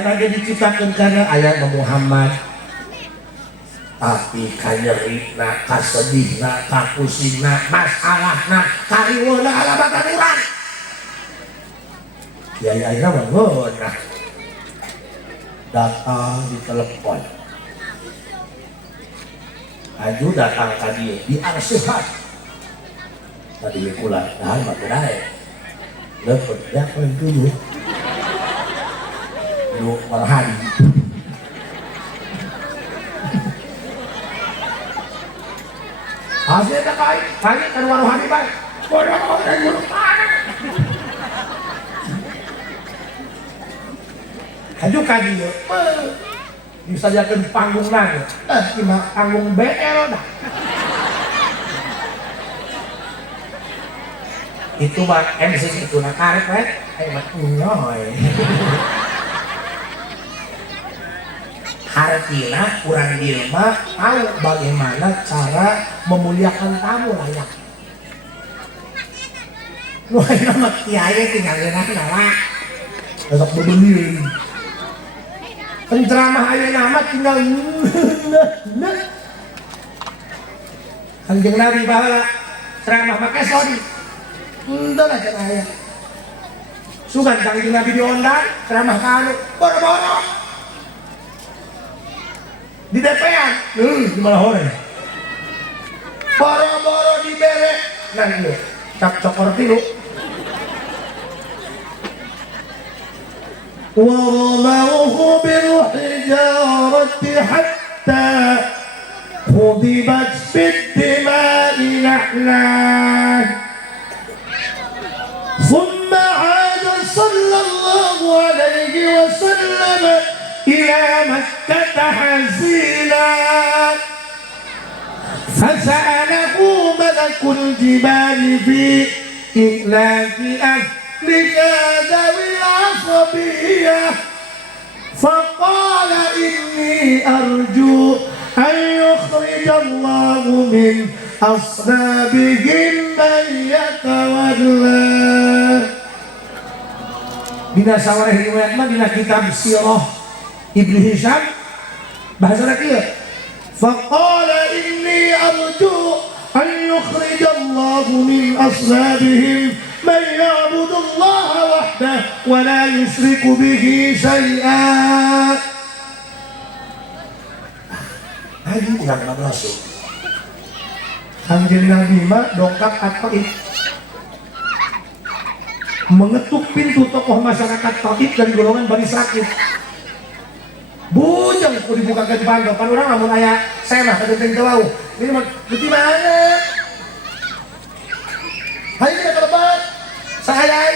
nage diciptakan karena ayat Muhammad. Tapi kanyerina, kasedihna, kapusingna, masalahna, kariwona alabatan urang kiai-kiai bangun datang di telepon aju datang ke dia di arsihat tadi pula nah maka naik lepet ya paling tujuh lu marhadi hasilnya kain kan waruhani baik bodoh dan buruk mana aju kaji bisa jalan panggung lagi cuma panggung BL dah itu mah MC itu nak karet right mah nyoy hartina kurang dilma tahu bagaimana cara memuliakan tamu layak lu nama kiai tinggal nama tetap berbeli penceramah ayah nama tinggal Kanjeng Nabi bahwa ceramah pakai sorry enggak lah ceramah ayah sugan Kanjeng Nabi diondang ceramah kanu boro-boro di DP-an di malah hore boro-boro di bere nanti cap cokor tilu وَرَمَوْهُ بِالْحِجَارَةِ حَتَّى خُضِبَتْ بِالدِّمَاءِ نَحْلًا ثُمَّ عَادَ صلى الله عليه وسلم إلى مكة حزينا فسأله ملك الجبال في إهلاك أهلها ذوي العصبية فقال إني أرجو أن يخرج الله من أصلابهم من يتولى. Dina sawareh riwayat mah dina kitab Sirah Ibnu Hisham bahasa kieu faqala inni arju an yukhrijallahu min aslabihim man ya'budu Allah wahdahu wa la yusyriku bihi syai'an. Hari ulang Rasul Kanjeng Nabi mah dongkak At-Taif mengetuk pintu tokoh masyarakat Taif dari golongan Bani Sakif. Bujang ku dibuka ke depan kan orang namun aya senah ke depan jauh. Ini mah di mana? Hari ini kelebat. Saya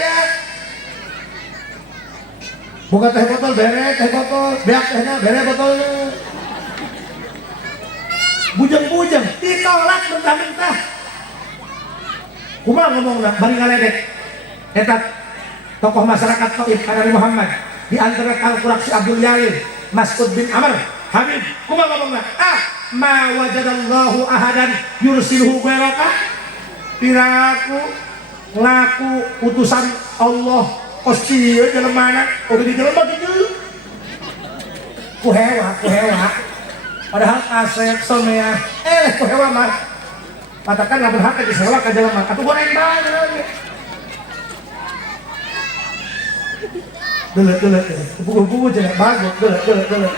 buka teh botol bere, teh botol, beak tehnya bere botolnya. Bujang-bujang ditolak mentah-mentah. Kumaha ngomongna bari ngaledek. Eta tokoh masyarakat Taif Nabi Muhammad di antara Al-Qur'an si Abdul Yair Mas'ud bin Amr Habib kumaha ngomongna ma wajadallahu ahadan yursiluhu ghairaka piraku ngaku utusan Allah kosti jelemana udah di jelema kitu ku hewa padahal asep somea ku hewa mah katakan lamun hak disewa ka jelema atuh goreng bae dulu buku jangan bagus dulu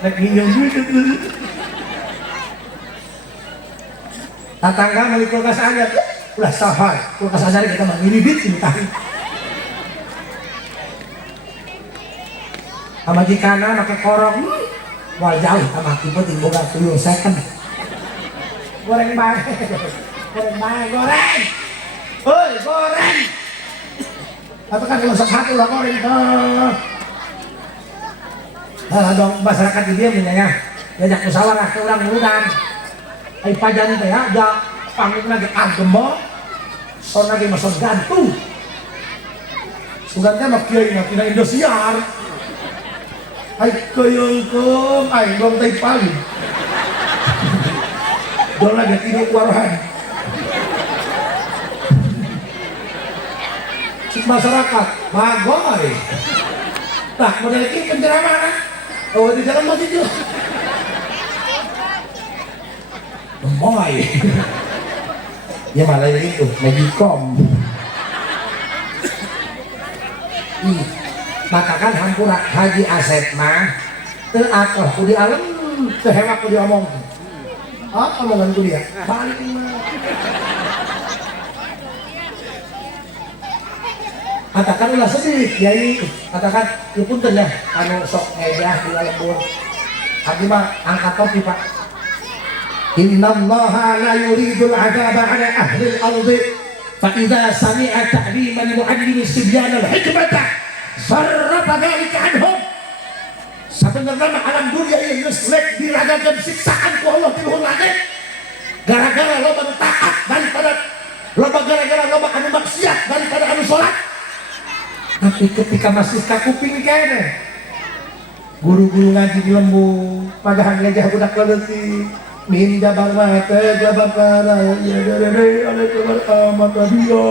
naik minyak dulu tetangga beli kulkas aja ulah sahar kulkas aja kita mah ngiribit ini tahu sama jikana pakai korong wah jauh sama tipe boga tuyul second goreng atau kan kalau satu lah goreng dong masyarakat di dia misalnya diajak musyawarah ke orang urudan ay pajan teh ya panggung lagi agemo Soalnya lagi masuk gantung. Suratnya mah kiai na tina Indosiar. Ay keung, ay belum tay paling. Doon lagi tidur warahan. Masyarakat bagoy. Nah, model ini penceramah. Oh, di dalam masjid itu. Gemoy. Ya malah itu Magicom. Maka kan hampura Haji Asep mah teu atuh ku di alam teu hemat ku diomong. Omongan ku dia balik mah. Katakan ulah sedih Kiai, katakan ieu punten ya anu sok ngejah di lembur. Abi mah angkat topi Pak. Innallaha la yuridul 'adzaba 'ala ahli al-ardi fa idza sami'a ta'liman mu'allimi sibyan al-hikmata sarrafa dzalika anhum. Sabenerna alam dunia ieu geus lek diragakeun siksaan ku Allah di luhur langit. Gara-gara loba taat daripada loba gara-gara loba anu maksiat daripada anu salat. Tapi ketika masih kakuping kene guru-guru ngaji di lembur padahan ngajah budak leutik min jabar mata jabar para ya dere ale kabar amat dia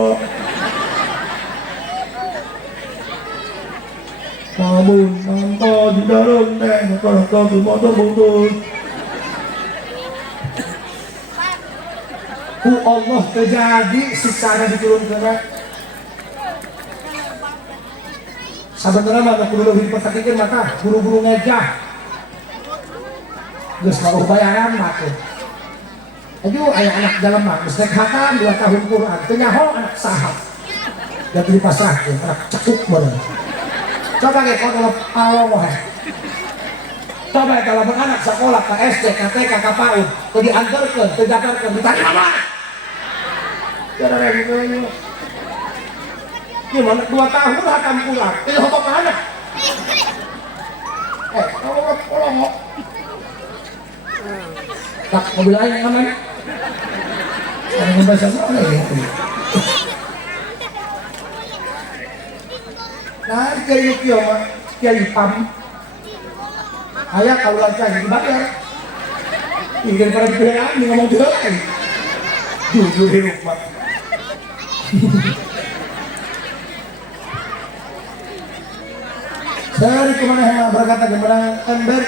namun mangko di dalam teh kalau motor putus ku Allah terjadi secara diturunkan. Sebenarnya mah kudu leuwih diperhatikan mata guru-guru ngejah geus maruh bayaran mah tuh. Aduh aya anak dalam mah geus rek hatam 2 tahun Quran teu nyaho anak saha. Da dipasrahkeun anak cekuk bener. Coba ge kalau Allah coba kalau anak sekolah ke SD, ke TK, ke PAUD teu diantarkeun, teu diantarkeun ditanya apa? Cara gitu. Gimana 2 tahun hatam pulang, ini hotok anak. Kalau pulang kok. Tak mobil aja yang aman. Ada yang bahasa mana ya? Nah, kayak itu mah, kayak pam. Ayah kalau lancar dibayar. Ini daripada dibayar, ini ngomong dia lagi. Jujur hidup mah. Dari kemana yang berkata gimana ember?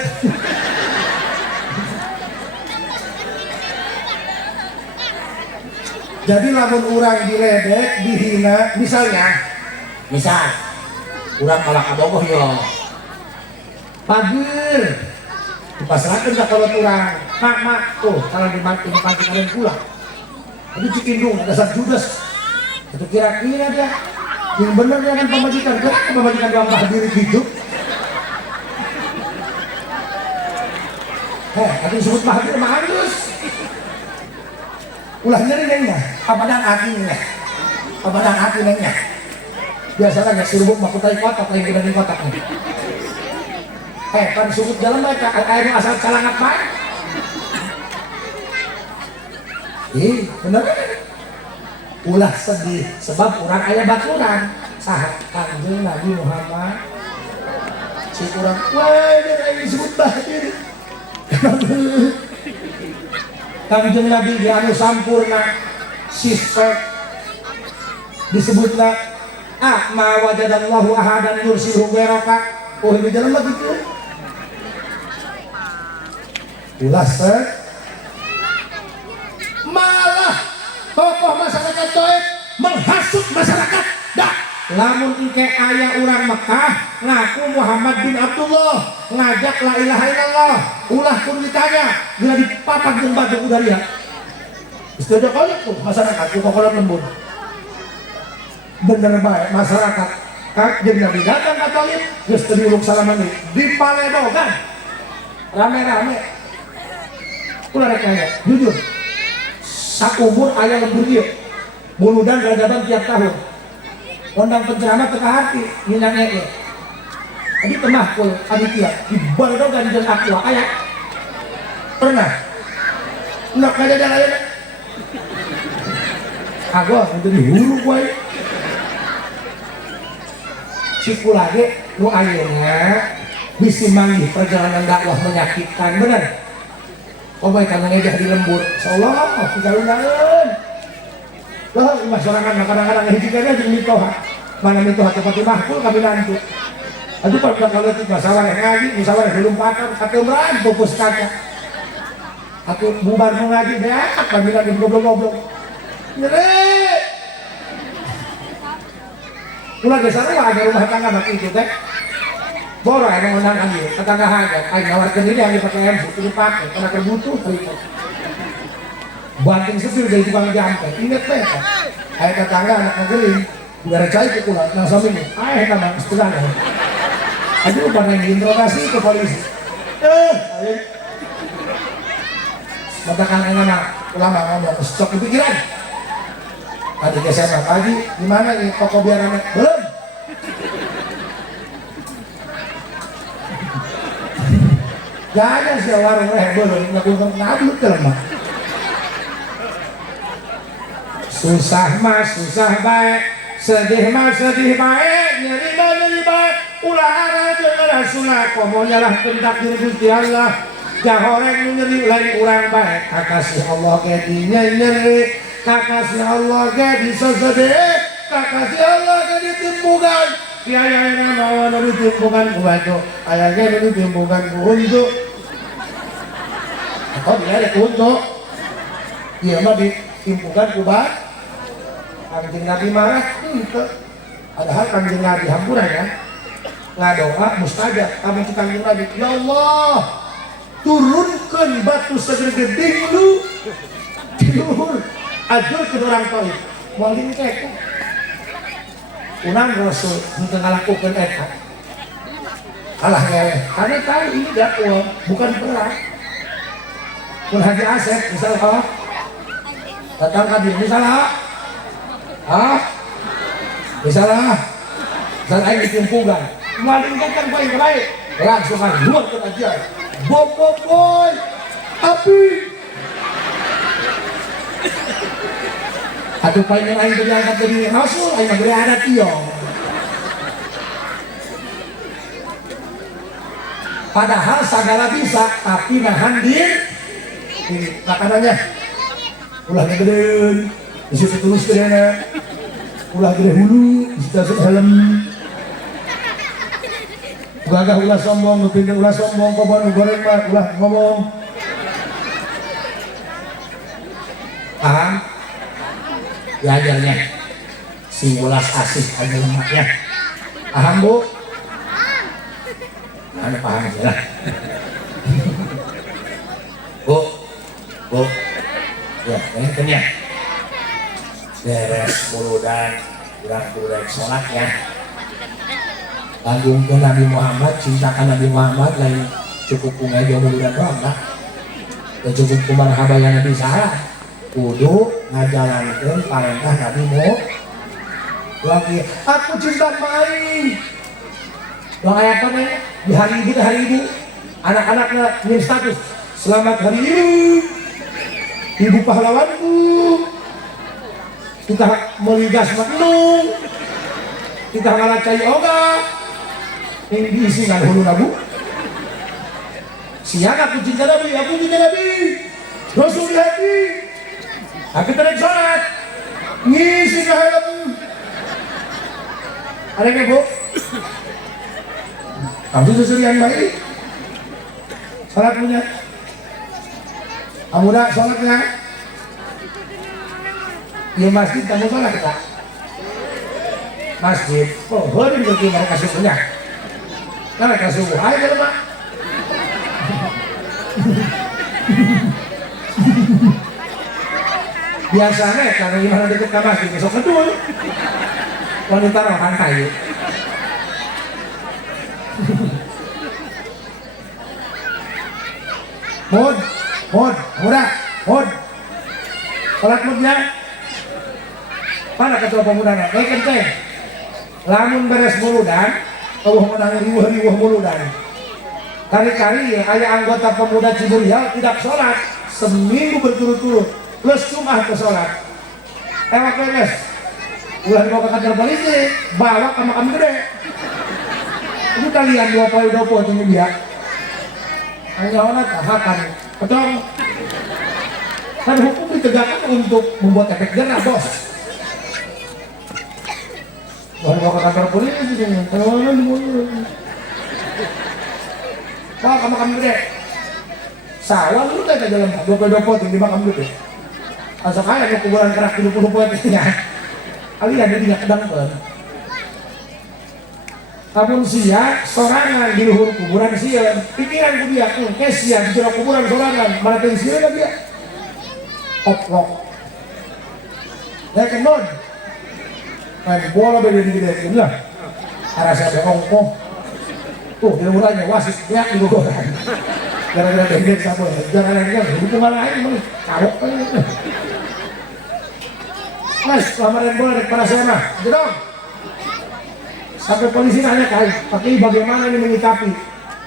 Jadi lamun orang diledek, dihina, misal orang kalah kabogoh yo pagir dipasrahkan ke kolot orang mak tuh kalau dimanti kalian pulang itu cikindung dasar judes itu kira-kira dia yang bener dia kan pemajikan kenapa pemajikan gampang diri hidup tapi disebut mahadir mahalus ulah nyeri nengnya apadan hati nengnya biasanya nggak sirubuk makutai kotak lain dibanding kotak nih kan disebut jalan mereka air asal calangat main bener ulah sedih sebab orang ayah baturan sahat kanjeng Nabi Muhammad si orang wah dia disebut bahadir kanjeng Nabi dia anu sampurna sifat disebutlah ma wajadallahu ahadan yursiluhu ghairaka ini jalan lagi tuh ulas malah tokoh masyarakat toib menghasut masyarakat dah lamun engke aya urang Mekah ngaku Muhammad bin Abdullah ngajak la ilaha illallah ulah pun ditanya bila dipapak jeung batu udaria istilah kolot tuh masyarakat itu kolot lembut bener baik masyarakat jeung Nabi datang ka Talib geus teu diuluk salaman deui dipaledogan rame-rame ulah rek aya jujur sakumur aya lembur ieu buludan rajatan tiap tahun undang penceramah teu hati nina ege jadi temah kul panitia dibaledogan jeung aqua aya pernah nak kada aya Kagok itu di hulu gue. Siku lagi nu ayeuna bisi manggih perjalanan dakwah menyakitkan bener. Oh baik karena ngejah di lembur. Insyaallah digalung-galung. Loh, imah sorangan kadang-kadang hijikanya jeung mitoha. Mana mitoha tepati mahkul kami nantu. Aduh pada kalau itu masalah yang ngaji, masalah yang belum pakar, katemran pupus kaca. Aku bubar mau ngaji beak, kami lagi goblok-goblok. Nyeri. Ulah geus ada rumah tangga mak itu teh. Boro aya menang kami, tetangga haja, aing nawarkeun ini yang dipakai MC, itu dipakai, karena terbutuh cerita. Banting setir dari tukang jampe, inget teh. Aya tetangga anak ngeuling, gara cai ke kula, nang saming, eta mah setengah. Aduh, pada diinterogasi ke polisi. Ayo. Matakan anak ulama ngomong, stok kepikiran. Adik SMA pagi, gimana nih toko biarannya? Belum. Gak ada sih warung belum, ngaku ngablut ke lemah. Susah mas, susah baik, sedih mas, sedih baik, nyeri baik. Ulah arah jeung rasulna komo nyalahkeun takdir Gusti Allah. Jahoreng nyeri lain urang bae. Kakasih Allah ge nyeri, kakasih Allah ge disesedih, kakasih Allah ge ditimbugan. Aya nama anu ditimbugan ku batu, aya ge ditimbugan ku untu. Oh dia ada untu. Ieu mah ditimbugan ku batu. Kanjeng Nabi marah henteu. Padahal Kanjeng Nabi hampuran ya. Ngadoa mustajab kami Kanjeng Nabi, ya Allah turunkan batu segede lu tiluhur ajurkeun urang toli moalin kek unang rasul henteu ngalakukeun eta kalah ngewe karena tahu ini dakwah bukan perang. Pun Haji Asep misalnya datang ke dia misalnya misalnya aing ditimpugan malingkan baik baik langsung luar ke aja boy api aduh paling aing berangkat dari rasul aing beri adat iyo padahal segala bisa tapi nahan diri ini makanannya ulah gedeun disitu tulus gedena ulah gede hulu disitu helm gagah ulah sombong, ngepindah ulah sombong, kobon goreng mah ulah ngomong. Paham? Diajarnya si ulas asih aja lemaknya. Paham bu? Anda paham aja lah. Bu, ya ini ya. Beres buludan, kurang sholat ya. Agungkan Nabi Muhammad, cintakan Nabi Muhammad lain cukup punga jauh dan rombak dan cukup kumar habaya Nabi salah kudu ngajalankan perintah Nabi Muhammad lagi aku cinta main doa apa nih di hari ibu anak-anaknya ngirim status selamat hari ibu pahlawanku kita meligas maknung kita ngalacai oga ini diisi dengan hulu lagu siang aku cinta Nabi Rasul di hati aku terang sholat ngisi ke helm ada nggak bu? Kamu susul yang baik sholat punya kamu dah sholatnya ya masjid kamu sholat kita masjid oh boleh bagi mereka subuhnya mereka subuh ayo kalau pak biasanya karena gimana deket ke masjid besok kedul wanita orang pantai mod sholat modnya mana ketua pemudanya kenceng lamun beres muludan Allah menang riwah muludan kali-kali ada anggota pemuda Ciburial tidak sholat seminggu berturut-turut plus Jumat ke sholat Ewak beres. Ulah dibawa ke kantor polisi, bawa ke makam gede. Itu kalian dua poin ini dia. Hanya orang tahakan, betul. Kan hukum ditegakkan untuk membuat efek jerah, bos. Bawa ke kantor polisi, kalau bawa ke makam gede. Sawah lu teh dalam 22 pot di makam gede. Asal kaya ke kuburan kerak 20 pot ya. Kalian dia tidak kedangkeun. Namun sia sorangan di luhur kuburan sia, pikiran ku dia, sia di jero kuburan sorangan, mana teh sia dia. Oplok. Ya kendon. Main bola beda gede lah. Arasa ada ongkoh. Tuh, dia murahnya wasit ya di kuburan. Gara-gara dendek sama, gara-gara hubungan lain, carok kan. Mas, lamaran bola dari para saya mah, gitu dong. Sampai polisi nanya kai, tapi bagaimana ini menyikapi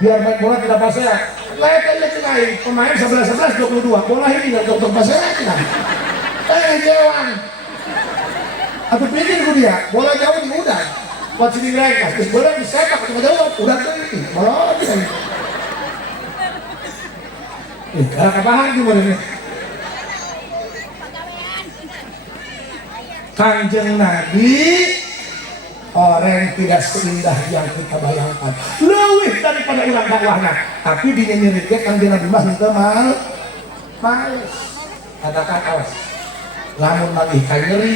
biar main bola tidak pasea? Lihat aja kai, pemain 11-11, 22, bola ini nggak dokter pasea tidak. Jewang. Atau pikir gue dia, bola jauh di udang, buat sini mereka, terus bola disepak, ketemu jauh, udah tuh ini, bola ini. Kalau kebahan gimana nih? Kanjeng Nabi orang tidak seindah yang kita bayangkan, lebih daripada ulang dakwahnya. Tapi dinyanyikan Kanjeng Nabi mah itu males. Katakan awas, lamun lagi nyeri,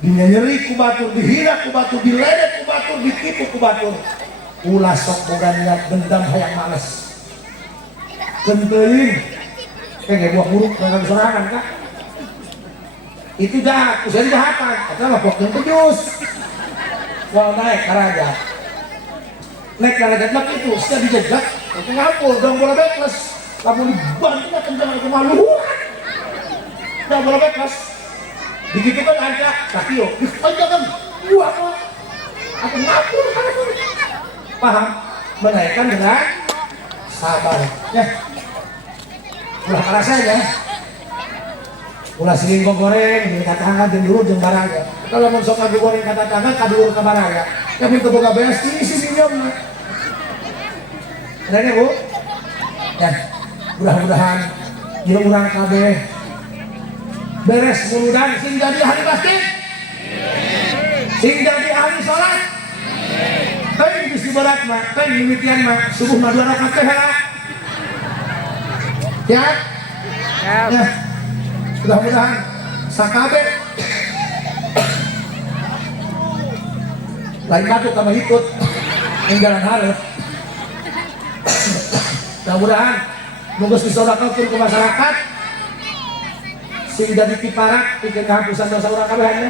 dinyeri ku batur, dihina ku batur, diledek ku batur, ditipu ku batur. Ulah sok boga niat dendam hayang males. Kentein, kayak buah buruk dengan serangan kak. Itu jahat, usia jahatan, kata lah pokoknya kejus. Wah naik karaja, naik karaja mak itu, sudah dijegat, itu ngapur, dong bola bekles, kamu dibantu kencang kemaluan, dong bola bekles, begitu kan ada, tapi yo, dipanjangkan, buah kok, aku ngapur, paham? Menaikkan dengan sabar, ya, ulah rasanya. Ulah selingkuh goreng, di katakan dan dulu jeung barangnya. Kalau mau sok lagi goreng katakan kadulur ke barangnya. Tapi itu boga beas ini si minum. Ada Bu? Ya, mudah-mudahan jeung urang kabeh beres muludan sing jadi ahli masjid. Sing jadi ahli salat. Teuing geus dibarat mah, teuing mimitian mah subuh mah 2 rakaat teh heula. Siap? Ya. Mudah-mudahan sakabe lain batuk sama ikut yang jalan harus. Mudah-mudahan nunggus disodakokeun ke masyarakat sing jadi kiparat bikin kehampusan dosa urang kabehnya.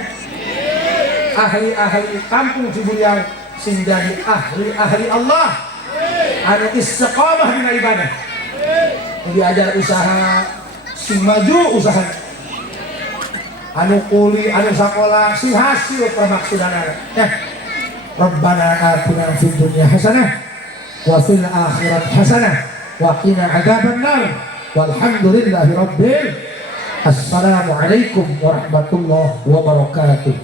Ahli-ahli kampung Ciburial sing jadi ahli-ahli Allah anu istiqomah dina ibadah. Diajar usaha sing maju usaha anu kuli anu sakola sing hasil permaksudana ya. Rabbana atina fid dunya hasanah wa fil akhirati hasanah wa qina adzabannar walhamdulillahi rabbil. Assalamualaikum warahmatullahi wabarakatuh.